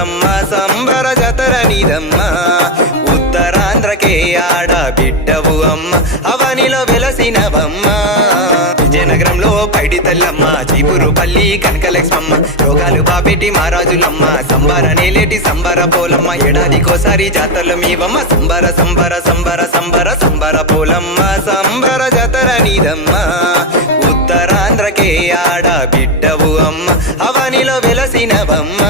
పోలమ్మ సంబర జతర నీదమ్మ ఉత్తరాంధ్రకే ఆడ బిడ్డవు అమ్మ అవనిలో వెలసినవమ్మ విజయనగరంలో పైడి తల్లమ్మ చీపురుపల్లి కనకలక్ష్మమ్మ రోగాలు బాపెట్టి మహారాజులమ్మ సంబర నేలేటి సంబర పోలమ్మ ఏడాదికోసారి జాతరలు మీవమ్మ సంబర సంబర సంబర సంబర సంబర పోలమ్మ సంబర జతర నీదమ్మ ఉత్తరాంధ్రకే ఆడ బిడ్డవు అమ్మ అవనిలో వెలసినవమ్మ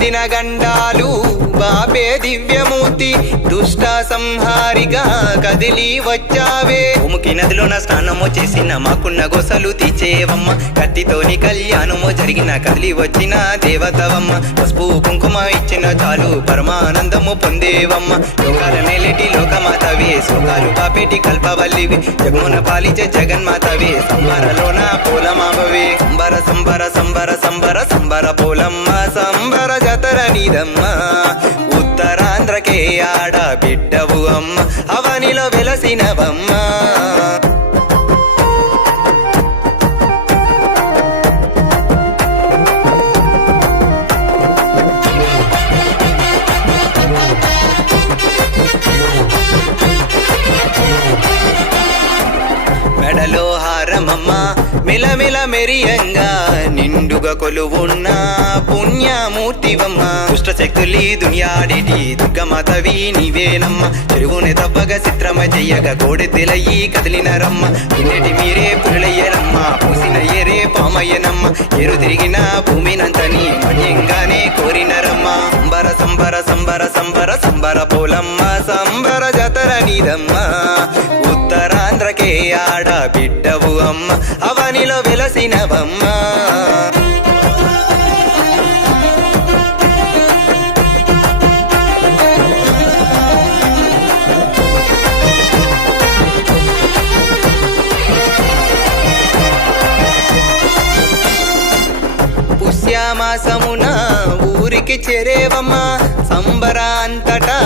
దిన గండాలు బాపే దివ్యమూర్తి దుష్ట సంహారిగా కదిలి వచ్చావే ఉముకి నదిలోన స్నానము చేసిన మాకున్న గోసలు తీచేవమ్మ కత్తితోని కళ్యాణము జరిగిన కదిలి వచ్చిన దేవతవమ్మ పసుపు కుంకుమ ఇచ్చిన చాలు పరమానందము పొందేవమ్మ లోకాల నేలేటి లోకమాతవే శోకాలు బాపేటి కల్పవల్లివి జగమున పాలించే జగన్మాతవే సంబరలోన పోలమావవే సంబర సంబర సంబర సంబర సంబర పోలమ్మ సంబర జతర నీదమ్మ ఉత్తరాంధ్రకే ఆడ బిడ్డవు అమ్మ అవనిలో వెలసినవమ్మ మెడలో హారమమ్మ మిలమిల మెరియంగా నిండుగా కొలువున్న పుణ్యమూర్తివమ్మ దుష్ట శక్తులి దునియాడేటి దుర్గమాతవి నీవేనమ్మ చెరువుని తప్పగా చిత్రమ చెయ్యగా కోడెద్దెలయ్యి కదిలినరమ్మ పుణ్యటి మీరే పురులయ్యనమ్మ పూసిన ఏరే పామయ్యనమ్మ ఏరు తిరిగిన భూమినంతని మణ్యంగానే కోరినరమ్మ సంబర సంబర సంబర సంబర సంబర పోలమ్మ సంబర జతర నీదమ్మ ఉత్తరాంధ్రకే ఆడ బిడ్డవు అమ్మ అవనిలో వెలసినవమ్మ పుష్యమాసమున ఊరికి చేరేవమ్మ సంబర అంతటా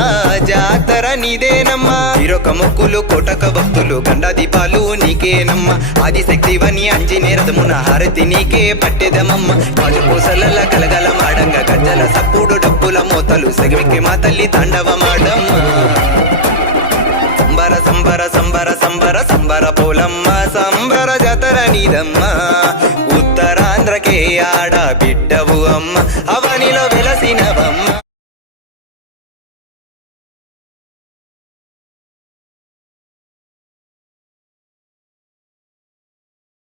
జాతర నీదేనమ్మ ఇరొక మొక్కులు కోటక భక్తులు గండ దీపాలు నీకేనమ్మ ఆదిశక్తివని అంజనే రథమున హారతి నీకే పట్టెదమమ్మ కాజు పూసల కలగల మాడంగ గజ్జల సప్పుడు డప్పుల మోతలు సెగమికి మా తల్లి తాండవమాడమ్మ సంబర సంబర సంబర సంబర సంబర పోలమ్మ సంబర జతర నీదమ్మ ఉత్తరాంధ్రకే ఆడ బిడ్డవు అమ్మ అవనిలో వెలసినవమ్మ